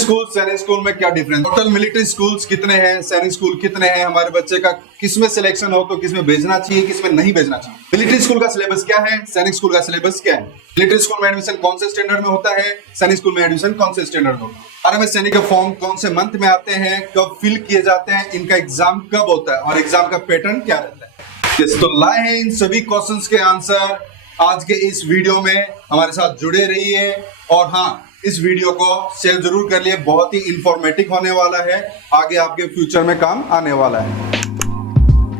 School सैनिक school में क्या डिफरेंस? टोटल मिलिट्री स्कूल्स कितने हैं, सैनिक स्कूल कितने हैं, हमारे बच्चे का किसमें सिलेक्शन हो तो किसमें भेजना चाहिए, किसमें नहीं भेजना चाहिए। मिलिट्री स्कूल का सिलेबस क्या है, सैनिक स्कूल का सिलेबस क्या है। मिलिट्री स्कूल में एडमिशन कौन से स्टैंडर्ड में होता है, सैनिक स्कूल में एडमिशन कौन से स्टैंडर्ड में होता है। आरएमएस सैनिक का फॉर्म कौन से मंथ में आते हैं, कब फिल किए जाते हैं, इनका एग्जाम कब होता है और एग्जाम का पैटर्न क्या रहता है। तो लाए हैं इन सभी क्वेश्चंस के आंसर आज के इस वीडियो में, हमारे साथ जुड़े रहिए। और हाँ, इस वीडियो को शेयर जरूर कर लिए, बहुत ही इंफॉर्मेटिव होने वाला है, आगे आपके फ्यूचर में काम आने वाला है।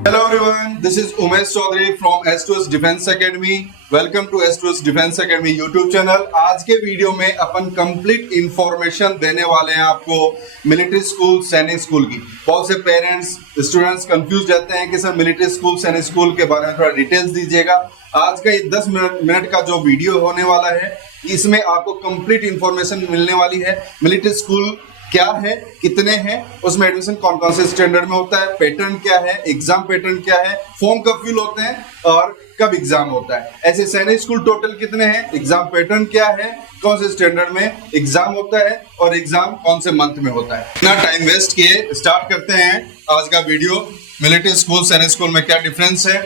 Hello everyone, this is Umesh Chaudhary from S2S defence academy. Welcome to S2S defence academy YouTube channel. आज के वीडियो में अपन कंप्लीट इंफॉर्मेशन देने वाले हैं आपको मिलिट्री स्कूल सैनिक स्कूल की। बहुत से पेरेंट्स स्टूडेंट्स कंफ्यूज रहते हैं कि सर मिलिट्री स्कूल सैनिक स्कूल के बारे में थोड़ा डिटेल्स दीजिएगा। आज का ये 10 मिनट का जो वीडियो होने वाला है, इसमें आपको कंप्लीट इंफॉर्मेशन मिलने वाली है। मिलिट्री स्कूल क्या है, कितने हैं, उसमें एडमिशन कौन कौन से स्टैंडर्ड में होता है, पैटर्न क्या है, एग्जाम पैटर्न क्या है, फॉर्म कब फिल होते हैं और कब एग्जाम होता है। ऐसे सैनिक स्कूल टोटल कितने हैं, एग्जाम पैटर्न क्या है, कौन से स्टैंडर्ड में एग्जाम होता है और एग्जाम कौन से मंथ में होता है। ना टाइम वेस्ट किए स्टार्ट करते हैं आज का वीडियो। मिलिट्री स्कूल सैनिक स्कूल में क्या डिफरेंस है।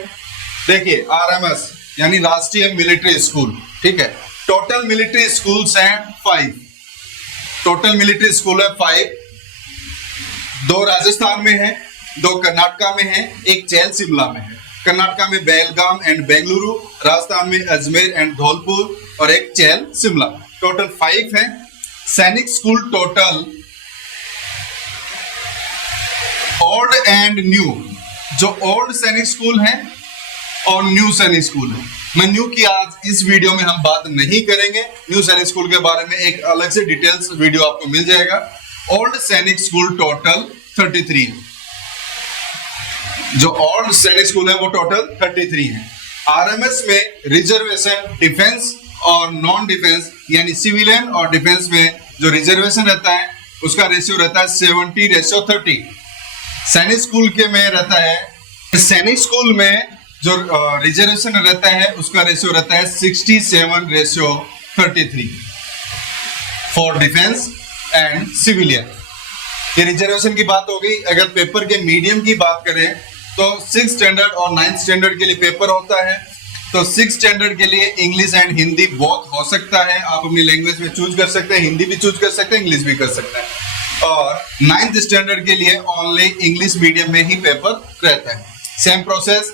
देखिए, आरएमएस यानी राष्ट्रीय मिलिट्री स्कूल, ठीक है। टोटल मिलिट्री स्कूल्स हैं 5। टोटल मिलिट्री स्कूल है 5। 2 राजस्थान में है, 2 कर्नाटका में है, एक चैल शिमला में है। कर्नाटका में बेलगाम एंड बेंगलुरु, राजस्थान में अजमेर एंड धौलपुर और एक चैल शिमला। टोटल 5 है। सैनिक school total old and new, जो ओल्ड सैनिक स्कूल है और न्यू सैनिक स्कूल है। मैं न्यू की आज इस वीडियो में हम बात नहीं करेंगे, न्यू सैनिक स्कूल के बारे में एक अलग से डिटेल्स वीडियो आपको मिल जाएगा। ओल्ड सैनिक स्कूल टोटल 33, जो ओल्ड सैनिक स्कूल है वो टोटल 33 है। आरएमएस में रिजर्वेशन डिफेंस और नॉन डिफेंस यानी सिविलियन और डिफेंस में जो रिजर्वेशन रहता है उसका रेशियो रहता है 70:30। सैनिक स्कूल के में रहता है, सैनिक स्कूल में जो रिजर्वेशन रहता है उसका रेशियो रहता है 67:33 फॉर डिफेंस एंड सिविलियन। ये रिजर्वेशन की बात हो गई। अगर पेपर के मीडियम की बात करें तो 6 स्टैंडर्ड और 9 स्टैंडर्ड के लिए पेपर होता है। तो 6 स्टैंडर्ड के लिए इंग्लिश एंड हिंदी बोथ हो सकता है, आप अपनी लैंग्वेज में चूज कर सकते हैं, हिंदी भी चूज कर सकते हैं, इंग्लिश भी कर सकते हैं। और 9th स्टैंडर्ड के लिए ओनली इंग्लिश मीडियम में ही पेपर रहता है। सेम प्रोसेस,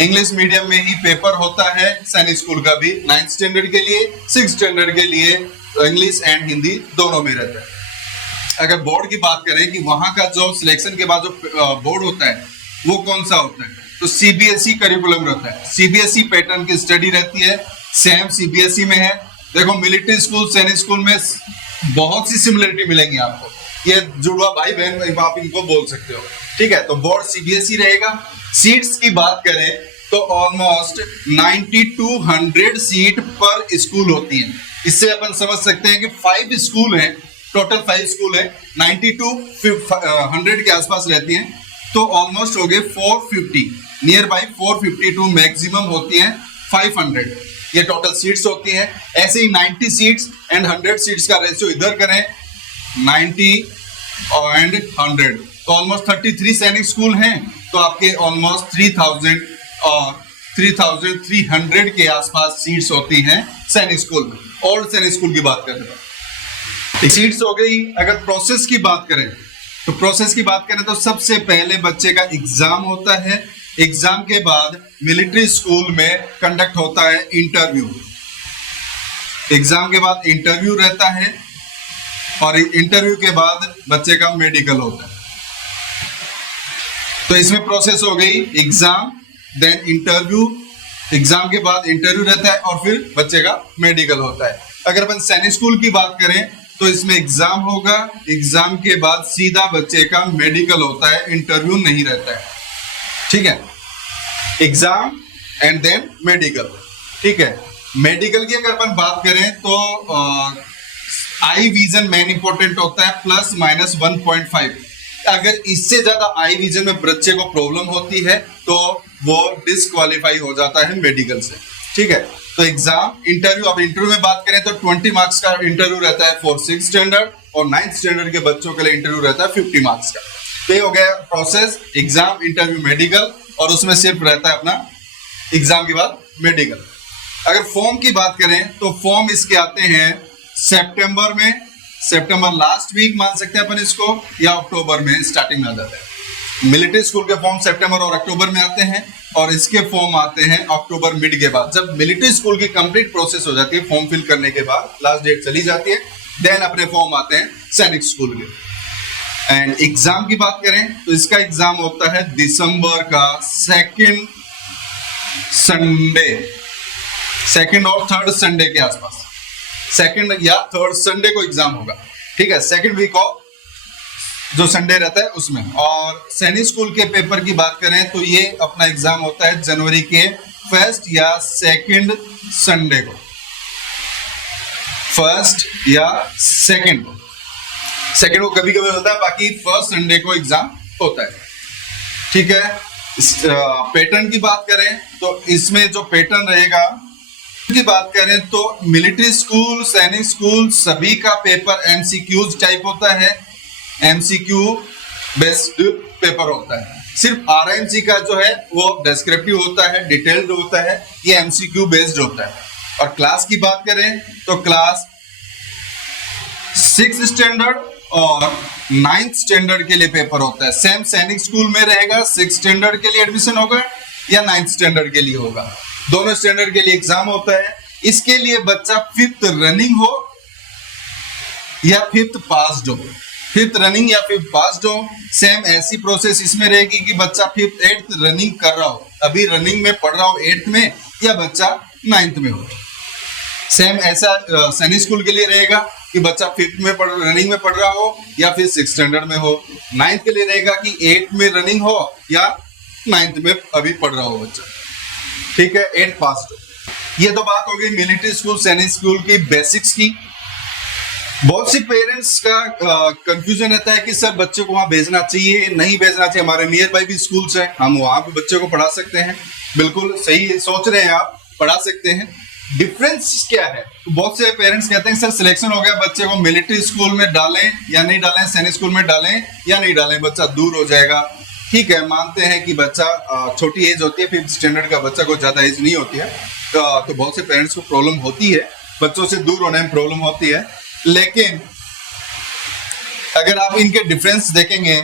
इंग्लिश मीडियम में ही पेपर होता है सैनिक स्कूल का भी 9th स्टैंडर्ड के लिए। 6 स्टैंडर्ड के लिए इंग्लिश एंड हिंदी दोनों में रहता है। अगर बोर्ड की बात करें कि वहां का जो सिलेक्शन के बाद जो बोर्ड होता है वो कौन सा होता है, तो सीबीएसई करिकुलम रहता है। सीबीएसई पैटर्न की स्टडी रहती है, सेम सीबीएसई में है। देखो, मिलिट्री स्कूल सैनिक स्कूल में बहुत सी सिमिलरिटी मिलेंगी आपको। ये जुड़वा भाई बहन आप इनको बोल सकते हो, ठीक है। तो बोर्ड सीबीएसई रहेगा। सीट्स की बात करें तो ऑलमोस्ट 90 to 100 सीट पर स्कूल होती है। इससे अपन समझ सकते हैं कि 5 स्कूल हैं, टोटल 5 स्कूल है, 90 to 100 के आसपास रहती हैं। तो ऑलमोस्ट हो गए 450, नियर बाई 450 टू मैक्सिमम होती है 500। ये टोटल सीट्स होती हैं। ऐसे ही 90 सीट्स एंड 100 सीट्स का रेशियो इधर करें, 90 एंड 100 तो ऑलमोस्ट 33 सैनिक स्कूल हैं। तो आपके ऑलमोस्ट 3000 और 3300 के आसपास सीट्स होती हैं सैनिक स्कूल में। ओल्ड सैनिक स्कूल की बात करें तो सीट्स हो गई। अगर प्रोसेस की बात करें तो सबसे पहले बच्चे का एग्जाम होता है। एग्जाम के बाद मिलिट्री स्कूल में कंडक्ट होता है इंटरव्यू। एग्जाम के बाद इंटरव्यू रहता है और इंटरव्यू के बाद बच्चे का मेडिकल होता है। तो इसमें प्रोसेस हो गई एग्जाम देन इंटरव्यू, एग्जाम के बाद इंटरव्यू रहता है और फिर बच्चे का मेडिकल होता है। अगर अपन सैनिक स्कूल की बात करें तो इसमें एग्जाम होगा, एग्जाम के बाद सीधा बच्चे का मेडिकल होता है, इंटरव्यू नहीं रहता है, ठीक है। एग्जाम एंड देन मेडिकल, ठीक है। मेडिकल की अगर अपन बात करें तो आई विजन मेन इंपॉर्टेंट होता है ±1.5। अगर इससे ज्यादा आई विजन में बच्चे को प्रॉब्लम होती है तो वो डिस्क्वालीफाई हो जाता है मेडिकल से, ठीक है। तो एग्जाम, इंटरव्यू, अब इंटरव्यू में बात करें तो 20 मार्क्स का इंटरव्यू रहता है फॉर 6th स्टैंडर्ड और 9th स्टैंडर्ड के बच्चों के लिए इंटरव्यू रहता है 50 मार्क्स का। तो ये हो गया प्रोसेस, एग्जाम, इंटरव्यू, मेडिकल, और उसमें सिर्फ रहता है अपना एग्जाम के बाद मेडिकल। अगर फॉर्म की बात करें तो फॉर्म इसके आते हैं सितंबर में, सितंबर लास्ट वीक मान सकते हैं अपन इसको, या अक्टूबर में स्टार्टिंग में आ जाता है। मिलिट्री स्कूल के फॉर्म सितंबर और अक्टूबर में आते हैं, और इसके फॉर्म आते हैं अक्टूबर मिड के बाद। जब मिलिट्री स्कूल की कंप्लीट प्रोसेस हो जाती है फॉर्म फिल करने के बाद, लास्ट डेट चली जाती है, देन अपने फॉर्म आते हैं सैनिक स्कूल के। एंड एग्जाम की बात करें तो इसका एग्जाम होता है दिसंबर का सेकंड संडे, सेकंड और थर्ड संडे के आसपास, सेकंड या थर्ड संडे को एग्जाम होगा, ठीक है, सेकंड वीक ऑफ जो संडे रहता है उसमें। और सैनिक स्कूल के पेपर की बात करें तो ये अपना एग्जाम होता है जनवरी के फर्स्ट या सेकंड संडे को, फर्स्ट या सेकंड को कभी कभी होता है, बाकी फर्स्ट संडे को एग्जाम होता है, ठीक है। पैटर्न की बात करें तो इसमें जो पैटर्न रहेगा की बात करें तो मिलिट्री स्कूल, सैनिक स्कूल सभी का पेपर एमसीक्यूज टाइप होता है, एमसीक्यू बेस्ड पेपर होता है। सिर्फ आरएमसी का जो है वो डिस्क्रिप्टिव होता है, डिटेल्ड होता है, ये एमसीक्यू बेस्ड होता है। और क्लास की बात करें तो क्लास 6th स्टैंडर्ड और 9th स्टैंडर्ड के लिए पेपर होता है। सेम सैनिक स्कूल में रहेगा, 6th स्टैंडर्ड के लिए एडमिशन होगा या 9th स्टैंडर्ड के लिए होगा, दोनों स्टैंडर्ड के लिए एग्जाम होता है। इसके लिए बच्चा 5th रनिंग हो या 5th पास्ड हो, 5th रनिंग या 5th पास्ड हो। सेम ऐसी प्रोसेस इसमें रहेगी कि बच्चा 5th 8th रनिंग कर रहा हो, अभी रनिंग में पढ़ रहा हो 8th में, या बच्चा 9th में हो। सेम ऐसा सैनिक स्कूल के लिए रहेगा कि बच्चा 5th में रनिंग में पढ़ रहा हो या फिर 6th स्टैंडर्ड में हो। 9th के लिए रहेगा कि 8th में रनिंग हो या 9th में अभी पढ़ रहा हो बच्चा, ठीक है, 8th पास्ड हो। ये तो बात हो गई मिलिट्री स्कूल, सैनिक स्कूल की बेसिक्स की। बहुत सी पेरेंट्स का कंफ्यूजन रहता है कि सर बच्चे को वहां भेजना चाहिए, नहीं भेजना चाहिए। हमारे नियर बाई भी स्कूल्स हैं, हम वहां पे बच्चे को पढ़ा सकते हैं, बिल्कुल सही सोच रहे हैं आप, पढ़ा सकते हैं। डिफरेंस क्या है? तो बहुत से पेरेंट्स कहते हैं सर सिलेक्शन हो गया, बच्चे को मिलिट्री स्कूल में डालें या नहीं डालें, सैनिक स्कूल में डालें या नहीं डालें, बच्चा दूर हो जाएगा। ठीक है, मानते हैं कि बच्चा छोटी एज होती है, 5th स्टैंडर्ड का बच्चा कोई ज्यादा एज नहीं होती है, तो बहुत से पेरेंट्स को प्रॉब्लम होती है, बच्चों से दूर होने में प्रॉब्लम होती है। लेकिन अगर आप इनके डिफरेंस देखेंगे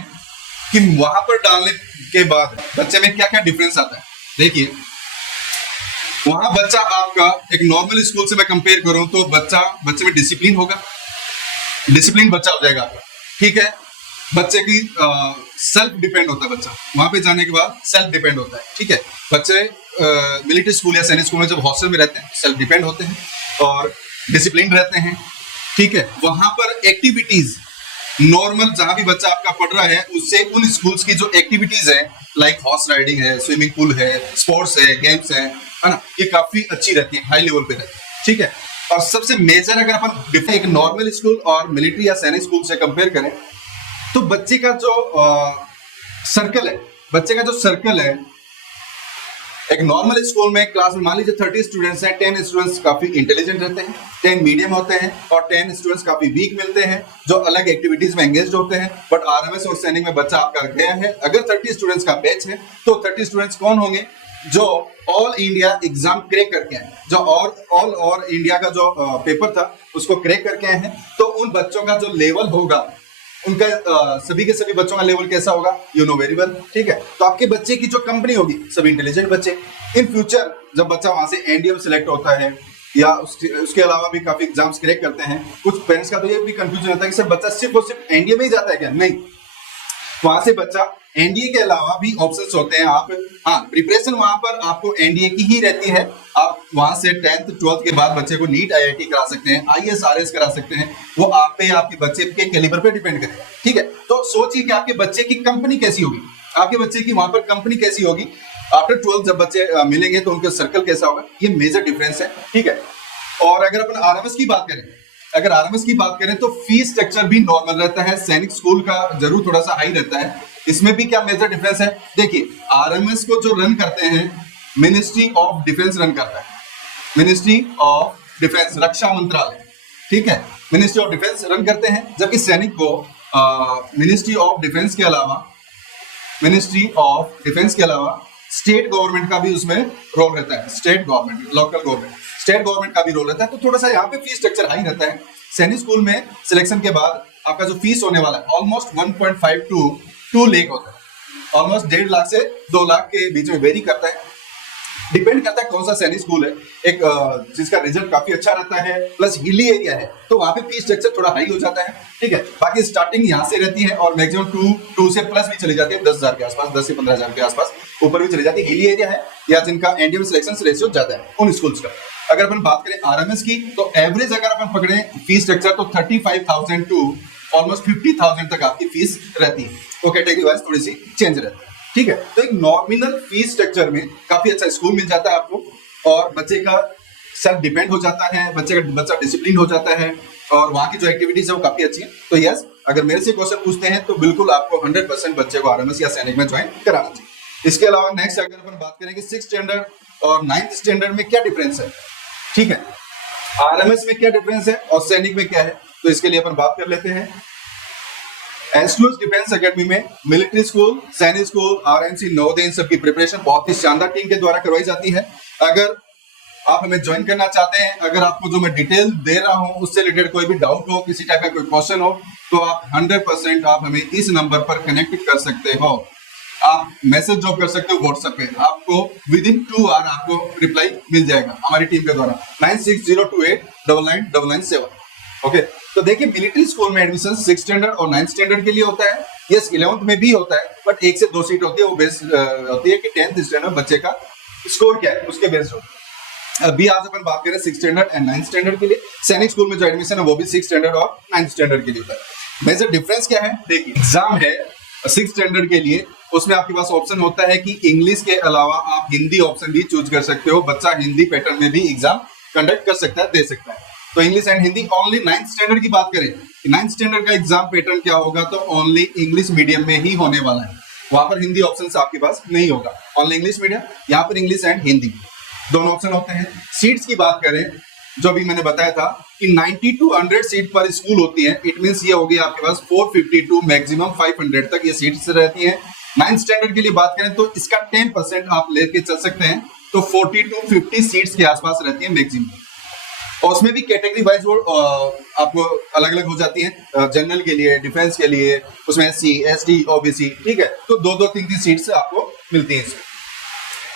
कि वहां पर डालने के बाद बच्चे में क्या क्या डिफरेंस आता है, देखिए वहां बच्चा आपका एक नॉर्मल स्कूल से मैं कंपेयर करूं तो बच्चे में डिसिप्लिन होगा, डिसिप्लिन बच्चा हो जाएगा, ठीक है। बच्चे की सेल्फ डिपेंड होता है, बच्चा वहां पे जाने के बाद सेल्फ डिपेंड होता है, ठीक है। बच्चे मिलिट्री स्कूल या सैनिक स्कूल में जब हॉस्टल में रहते हैं सेल्फ डिपेंड होते हैं और डिसिप्लिन रहते हैं, ठीक है। वहां पर एक्टिविटीज नॉर्मल जहां भी बच्चा आपका पढ़ रहा है उससे उन स्कूल्स की जो एक्टिविटीज है, लाइक हॉर्स राइडिंग है, स्विमिंग पूल है, स्पोर्ट्स है, गेम्स है ना, ये काफी अच्छी रहती है, हाई लेवल पे रहती है, ठीक है। और सबसे मेजर अगर अपन एक नॉर्मल स्कूल और मिलिट्री या सैनिक स्कूल से कंपेयर करें तो बच्चे का जो सर्कल है, एक नॉर्मल स्कूल में क्लास में मान लीजिए 30 स्टूडेंट्स हैं, 10 स्टूडेंट्स काफी इंटेलिजेंट रहते हैं, 10 मीडियम होते हैं और 10 स्टूडेंट्स काफी वीक मिलते हैं जो अलग एक्टिविटीज में एंगेज होते हैं। बट आरएमएस और सैनिक में बच्चा आपका गया है, अगर 30 स्टूडेंट्स का बैच है तो 30 स्टूडेंट्स कौन होंगे? जो ऑल इंडिया एग्जाम क्रैक करके आए, जो ऑल इंडिया का जो पेपर था उसको क्रैक करके आए हैं, तो उन बच्चों का जो लेवल होगा, उनका सभी के सभी बच्चों का लेवल कैसा होगा, यू नो वेरी वेल, ठीक है। तो आपके बच्चे की जो कंपनी होगी सभी इंटेलिजेंट बच्चे। इन फ्यूचर जब बच्चा वहां से एनडीए में सिलेक्ट होता है या उसके अलावा भी काफी एग्जाम्स क्रैक करते हैं, कुछ पेरेंट्स का तो ये भी कंफ्यूजन होता है कि सर बच्चा सिर्फ और सिर्फ एनडीए में ही जाता है क्या? नहीं, वहां से बच्चा एनडीए के अलावा भी ऑप्शंस होते हैं। आप प्रिपरेशन वहां पर आपको एनडीए की ही रहती है। आप वहां से 10th 12th के बाद बच्चे को नीट आईआईटी करा सकते हैं, आईएएस आरएएस करा सकते हैं, वो आप पे आपके बच्चे के कैलिबर पे डिपेंड करेगा, ठीक है। तो सोचिए कि आपके बच्चे की कंपनी कैसी होगी, आपके बच्चे की वहां पर कंपनी कैसी होगी, आफ्टर 12th जब बच्चे मिलेंगे तो उनका सर्कल कैसा होगा, ये मेजर डिफरेंस है, ठीक है। और अगर अपन आरएमएस की बात करें तो फीस स्ट्रक्चर भी नॉर्मल रहता है, सैनिक स्कूल का जरूर थोड़ा सा हाई रहता है। इसमें भी क्या मेजर डिफरेंस है, देखिए आरएमएस को जो रन करते हैं मिनिस्ट्री ऑफ डिफेंस रन करता है, मिनिस्ट्री ऑफ डिफेंस, रक्षा मंत्रालय, ठीक है, मिनिस्ट्री ऑफ डिफेंस रन करते हैं, जबकि सैनिक को मिनिस्ट्री ऑफ डिफेंस के अलावा स्टेट गवर्नमेंट का भी उसमें रोल रहता है, state government, local government, state government का भी रोल रहता है। तो थोड़ा सा यहाँ पे फीस स्ट्रक्चर हाई रहता है। सैनिक स्कूल में सिलेक्शन के बाद आपका जो फीस होने वाला है ऑलमोस्ट 1.5 to 2 लाख होता है, ऑलमोस्ट 1.5 लाख से 2 लाख के बीच में वेरी करता है, डिपेंड करता है कौन सा सैनिक स्कूल है। एक जिसका रिजल्ट काफी अच्छा रहता है प्लस हिली एरिया है तो वहां पे फीस स्ट्रक्चर थोड़ा हाई हो जाता है, ठीक है। बाकी स्टार्टिंग यहाँ से रहती है और मैक्सिमम 2 से प्लस भी चली जाती है, 10,000 के आसपास, 10 से 15,000 के आसपास ऊपर भी चली जाती है। हिली एरिया है या जिनका एनडीए में सिलेक्शन रेशियो ज्यादा है उन स्कूल्स का। अगर अपन बात करें आरएमएस की तो एवरेज अगर अपन पकड़े फीस स्ट्रक्चर तो 35,000 टू ऑलमोस्ट 50,000 तक आपकी फीस रहती है। तो कैटेगरी वाइज थोड़ी सी चेंज रहती है, ठीक है। तो एक नॉमिनल फीस स्ट्रक्चर में काफी अच्छा स्कूल मिल जाता है आपको और बच्चे का सेल्फ डिपेंड हो जाता है, बच्चा डिसिप्लिन हो जाता है और वहाँ की जो एक्टिविटीज है वो काफी अच्छी है। तो यस, अगर मेरे से क्वेश्चन पूछते हैं तो बिल्कुल आपको 100% बच्चे को आरएमएस या सैनिक में ज्वाइन कराना चाहिए। इसके अलावा नेक्स्ट अगर अपन बात करें कि 6th स्टैंडर्ड और 9th स्टैंडर्ड में क्या डिफरेंस है, ठीक है, आरएमएस में क्या डिफरेंस है और सैनिक में क्या है, तो इसके लिए अपन बात कर लेते हैं। एसक्यूएस डिफेंस एकेडमी में मिलिट्री स्कूल, सैनिक स्कूल, आरएमसी, नवोदय इन सब की प्रिपरेशन बहुत ही शानदार टीम के द्वारा करवाई जाती है। अगर आप हमें ज्वाइन करना चाहते हैं, अगर आपको जो मैं डिटेल दे रहा हूं उससे रिलेटेड कोई भी डाउट हो, किसी टाइप का कोई क्वेश्चन हो तो आप 100% आप हमें इस नंबर पर कनेक्ट कर सकते हो। आप मैसेज जो कर सकते हो व्हाट्सएप पे, आपको विद इन 2 आवर आपको रिप्लाई मिल जाएगा हमारी टीम के द्वारा 9602899997। ओके, तो देखिए मिलिट्री स्कूल में एडमिशन 6th स्टैंडर्ड और 9th स्टैंडर्ड के लिए होता है। यस, 11th में भी होता है बट 1 से 2 सीट होती है, वो बेस होती है कि 10th स्टैंडर्ड बच्चे का स्कोर क्या है उसके बेस्ड होता है। अभी आज अपन बात करें 6th standard and 9th standard के लिए। सैनिक स्कूल में जो एडमिशन है वो भी 6th स्टैंडर्ड और 9th स्टैंडर्ड के लिए होता है। मेजर डिफरेंस क्या है, देखिए एग्जाम है 6th स्टैंडर्ड के लिए, उसमें आपके पास ऑप्शन होता है कि इंग्लिश के अलावा आप हिंदी ऑप्शन भी चूज कर सकते हो। बच्चा हिंदी पैटर्न में भी एग्जाम कंडक्ट कर सकता है, दे सकता है। तो English and Hindi only 9th standard की बात करें, 9th स्टैंडर्ड का एग्जाम पैटर्न क्या होगा, तो ओनली इंग्लिश मीडियम में ही होने वाला है। वहां पर हिंदी ऑप्शन आपके पास नहीं होगा, ओनली इंग्लिश मीडियम, यहाँ पर इंग्लिश एंड हिंदी दोनों ऑप्शन होते हैं। सीट्स की बात करें, जो भी मैंने बताया था कि 90 to 100 सीट पर स्कूल होती है, इट मींस ये होगी आपके पास 450 to मैक्सिमम 500 तक ये सीट्स रहती है। 9th स्टैंडर्ड के लिए बात करें तो इसका 10% आप लेके चल सकते हैं, तो 40 to 50 सीट्स के आसपास रहती है मैक्सिमम। और उसमें भी कैटेगरी वाइज वो आपको अलग अलग हो जाती है, जनरल के लिए, डिफेंस के लिए, उसमें एससी, एसटी, ओबीसी, ठीक है, तो 2-2, 3-3 सीट्स आपको मिलती है इसमें।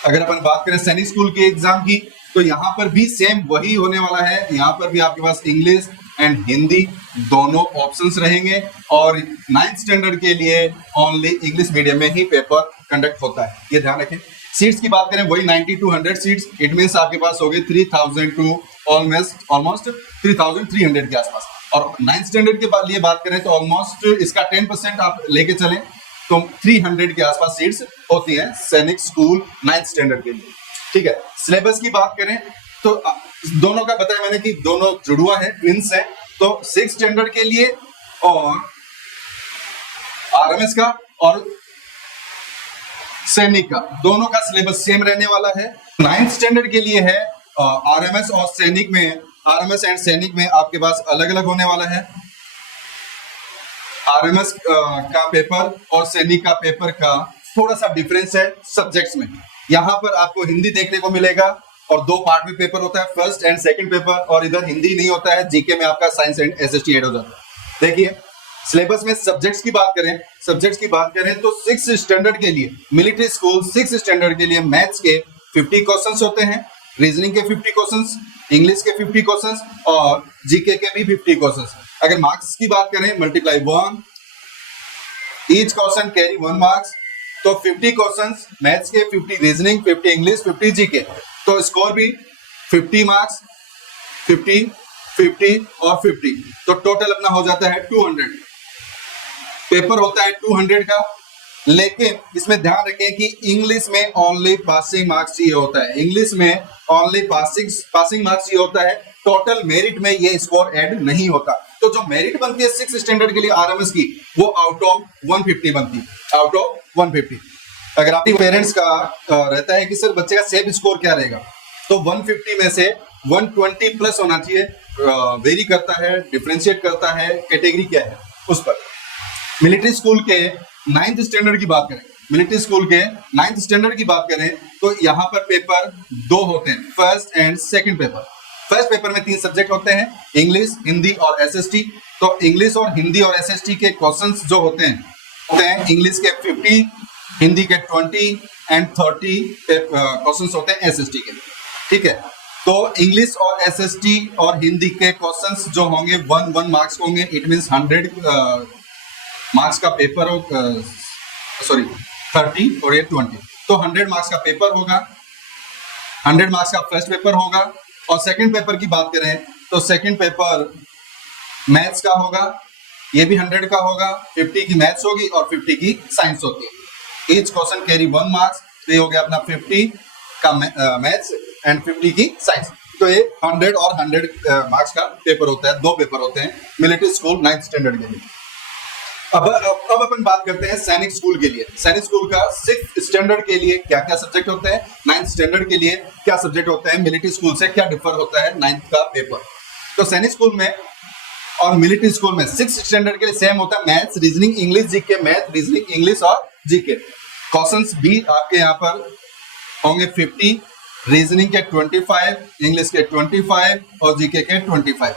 अगर अपन बात करें सैनिक स्कूल के एग्जाम की तो यहाँ पर भी सेम वही होने वाला है। यहाँ पर भी आपके पास इंग्लिश एंड हिंदी दोनों ऑप्शंस रहेंगे और 9th स्टैंडर्ड के लिए ओनली इंग्लिश मीडियम में ही पेपर कंडक्ट होता है, ये ध्यान रखें। सीट्स की बात करें वही 90 to 100 सीट्स, इट मींस आपके पास होगी 3000 टू ऑलमोस्ट 3300 के आसपास। और 9th स्टैंडर्ड के लिए बात करें तो ऑलमोस्ट इसका 10% आप लेके चलें तो 300 के आसपास सीट्स होती हैं सैनिक स्कूल 9th स्टैंडर्ड के लिए, ठीक है। सिलेबस की बात करें तो दोनों का बताया मैंने कि दोनों जुड़वा है, ट्विंस है। तो 6th स्टैंडर्ड के लिए और आरएमएस का और सैनिक का दोनों का सिलेबस सेम रहने वाला है। 9th स्टैंडर्ड के लिए है आरएमएस और सैनिक में, आरएमएस एंड सैनिक में आपके पास अलग अलग होने वाला है। आरएमएस का पेपर और सैनिक का पेपर का थोड़ा सा डिफरेंस है सब्जेक्ट्स में। यहाँ पर आपको हिंदी देखने को मिलेगा और 2 पार्ट में पेपर होता है, फर्स्ट एंड सेकंड पेपर, और इधर हिंदी नहीं होता है, जीके में आपका साइंस एंड एसएसटी ऐड हो जाता है। देखिए सिलेबस में सब्जेक्ट्स की बात करें तो 6th स्टैंडर्ड के लिए मिलिट्री स्कूल 6th स्टैंडर्ड के लिए मैथ्स के 50 क्वेश्चंस होते हैं, रीजनिंग के 50 क्वेश्चंस, इंग्लिश के 50 क्वेश्चंस और जीके के भी 50 क्वेश्चंस। अगर मार्क्स की बात करें multiply 1, each question carry 1 marks, तो 50 क्वेश्चंस मैथ्स के, 50 रीजनिंग, 50 इंग्लिश, 50 जीके, तो स्कोर भी 50 मार्क्स, 50, 50 और 50, तो टोटल अपना हो जाता है 200। पेपर होता है 200 का, लेकिन इसमें ध्यान रखें कि इंग्लिश में ओनली पासिंग मार्क्स ही होता है, इंग्लिश में ओनली पासिंग मार्क्स ही होता है, टोटल मेरिट में ये स्कोर ऐड नहीं होता। तो जो मेरिट बनती है 6th स्टैंडर्ड के लिए आरएमएस की वो आउट ऑफ 150 बनती है, आउट ऑफ 150। अगर आपके पेरेंट्स का रहता है कि सर बच्चे का सेफ स्कोर क्या रहेगा, तो 150 में से 120 प्लस होना चाहिए, वेरी करता है, डिफरेंशिएट करता है, कैटेगरी क्या है उस पर। मिलिट्री स्कूल के 9th स्टैंडर्ड की बात करें, मिलिट्री स्कूल के 9th स्टैंडर्ड की बात करें तो यहाँ पर पेपर 2 होते हैं, first and second paper. First paper में 3 सब्जेक्ट होते हैं, इंग्लिश, हिंदी और एसएसटी। तो इंग्लिश और हिंदी और एसएसटी के क्वेश्चंस जो होते हैं इंग्लिश के 50, हिंदी के 20 एंड 30 क्वेश्चंस होते हैं एसएसटी के, ठीक है। तो इंग्लिश और एसएसटी और हिंदी के क्वेश्चंस जो होंगे 1 मार्क्स होंगे, इट मींस 100 मार्क्स का पेपर हो, सॉरी 30 और ये 20, तो 100 मार्क्स का पेपर होगा। 100 मार्क्स का फर्स्ट पेपर होगा। और सेकंड पेपर की बात करें तो सेकंड पेपर मैथ्स का होगा, ये भी 100 का होगा, 50 की मैथ्स होगी और 50 की साइंस होती है। ईच क्वेश्चन कैरी 1 मार्क्स, तो ये हो गया अपना 50 का मैथ्स एंड 50 की साइंस। तो ये 100 और 100 मार्क्स का पेपर होता है, 2 पेपर होते हैं मिलिट्री स्कूल 9th स्टैंडर्ड के लिए। अब अपन बात करते हैं सैनिक स्कूल के लिए। सैनिक स्कूल का 6th स्टैंडर्ड के लिए क्या क्या सब्जेक्ट होते हैं, 9th स्टैंडर्ड के लिए क्या सब्जेक्ट होते हैं, मिलिट्री स्कूल से क्या डिफर होता है 9th का पेपर। तो सैनिक स्कूल में और मिलिट्री स्कूल में 6th स्टैंडर्ड के लिए सेम होता है, maths, reasoning, English, GK, math, reasoning, English और जीके। क्वेश्चंस भी आपके यहाँ पर होंगे 50, रीजनिंग के 25, इंग्लिश के 25 और जीके के 25।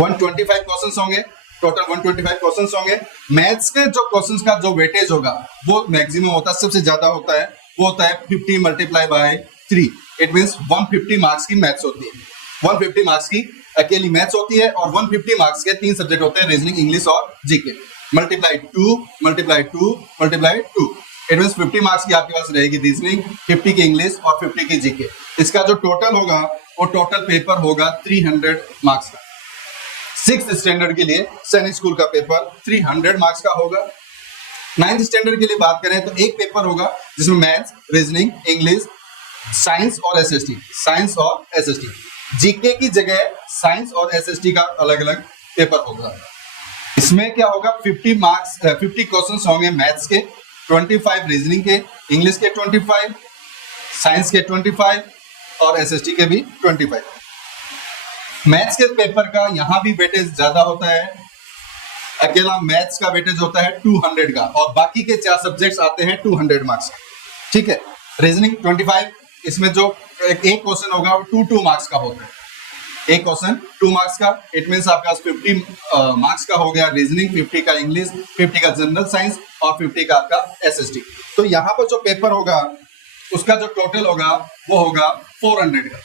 125 क्वेश्चंस होंगे, टोटल 125 क्वेश्चंस होंगे। मैथ्स के जो क्वेश्चंस का जो वेटेज होगा वो मैक्सिमम होता है, सबसे ज्यादा होता है, वो होता है 50 multiply by 3, it means 150 marks की मैथ्स होती है। 150 मार्क्स की अकेली मैथ्स होती है और 150 मार्क्स के 3 सब्जेक्ट होते हैं, रीजनिंग, इंग्लिश और GK. Multiply 2 multiply 2 multiply 2, it means 50 marks की आपके पास रहेगी रीजनिंग, 50 की इंग्लिश और 50 की जीके। इसका जो टोटल होगा वो टोटल पेपर होगा 300 मार्क्स का। 6th स्टैंडर्ड के लिए सैनिक स्कूल का पेपर 300 मार्क्स का होगा। 9th स्टैंडर्ड के लिए बात करें तो एक पेपर होगा जिसमें मैथ्स, रीजनिंग, इंग्लिश, साइंस और एसएसटी, साइंस और एसएसटी। जीके की जगह साइंस और एसएसटी का अलग अलग पेपर होगा। इसमें क्या होगा, 50 मार्क्स 50 क्वेश्चंस होंगे मैथ्स के, 25 रीजनिंग के, इंग्लिश के 25, साइंस के 25 और एसएसटी के भी 25। मैथ्स के पेपर का यहाँ भी वेटेज ज्यादा होता है, अकेला मैथ्स का वेटेज होता है 200 का और बाकी के 4 सब्जेक्ट्स आते हैं 200 मार्क्स, ठीक है। रीजनिंग 25, इसमें जो एक क्वेश्चन होगा वो 2 मार्क्स का होता है, एक क्वेश्चन 2 मार्क्स का, इट मींस आपके पास 50 मार्क्स का हो गया रीजनिंग, 50 का इंग्लिश, 50 का जनरल साइंस और 50 का आपका एसएसटी। तो यहाँ पर जो पेपर होगा उसका जो टोटल होगा वो होगा 400 का।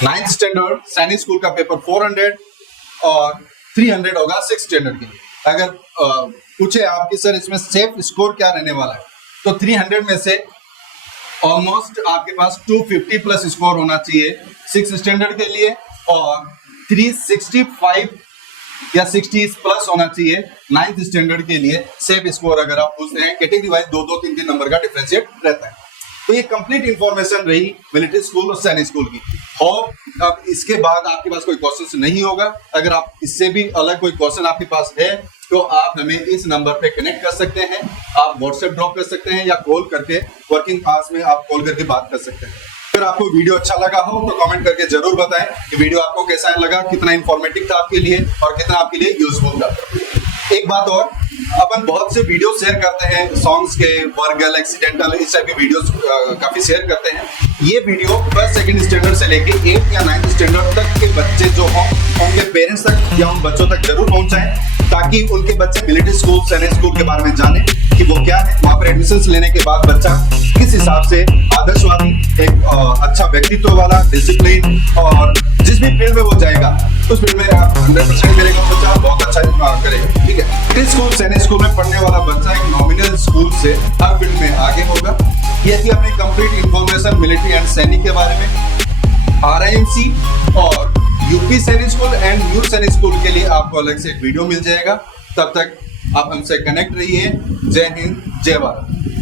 9th स्टैंडर्ड सैनिक स्कूल का पेपर 400 और 300 होगा 6th स्टैंडर्ड के लिए। अगर पूछे आपकी सर इसमें सेफ स्कोर क्या रहने वाला है, तो 300 में से ऑलमोस्ट आपके पास 250 प्लस स्कोर होना चाहिए 6th स्टैंडर्ड के लिए और 365 या 60 प्लस होना चाहिए 9th स्टैंडर्ड के लिए सेफ स्कोर। अगर आप पूछते हैं कैटेगरी वाइज 2-2, 3-3 नंबर का डिफरेंशिएट रहता है। तो ये कंप्लीट इंफॉर्मेशन रही मिलिट्री स्कूल और सैनिक स्कूल की। और अब इसके बाद आपके पास कोई क्वेश्चन नहीं होगा। अगर आप इससे भी अलग कोई क्वेश्चन आपके पास है तो आप हमें इस नंबर पे कनेक्ट कर सकते हैं, आप व्हाट्सएप ड्रॉप कर सकते हैं या कॉल करके वर्किंग आवर्स में आप कॉल करके बात कर सकते हैं। अगर आपको वीडियो अच्छा लगा हो तो कमेंट करके जरूर बताएं कि वीडियो आपको कैसा लगा, कितना इंफॉर्मेटिव था आपके लिए और कितना आपके लिए यूजफुल था। एक बात और, अपन बहुत से वीडियो शेयर करते हैं सॉन्ग्स के, वर्गल, एक्सीडेंटल, इस टाइप के वीडियोस काफी शेयर करते हैं। ये वीडियो 1st 2nd स्टैंडर्ड से लेके 8th या 9th स्टैंडर्ड तक के बच्चे जो हों उनके पेरेंट्स तक या उन बच्चों तक जरूर पहुंचाएं ताकि उनके बच्चे मिलिट्री स्कूल, सैनिक स्कूल के बारे में जाने कि वो क्या है, वहां पर एडमिशन लेने के बाद बच्चा किस हिसाब से आदर्शवादी, एक अच्छा व्यक्तित्व वाला, डिसिप्लिन और जिस भी फील्ड में वो जाएगा उस फील्ड में आप 100% करेगा बच्चा, बहुत अच्छा करेगा, ठीक है। मिलिट्री स्कूल, सैनिक स्कूल में पढ़ने वाला बच्चा एक नॉमिनल स्कूल से हर फील्ड में आगे होगा। ये थी अपनी कंप्लीट इंफॉर्मेशन मिलिट्री एंड सैनिक के बारे में। RIMC और यूपी सैनिक स्कूल एंड न्यू सैनिक स्कूल के लिए आपको अलग से एक वीडियो मिल जाएगा। तब तक आप हमसे कनेक्ट रहिए। जय हिंद, जय भारत।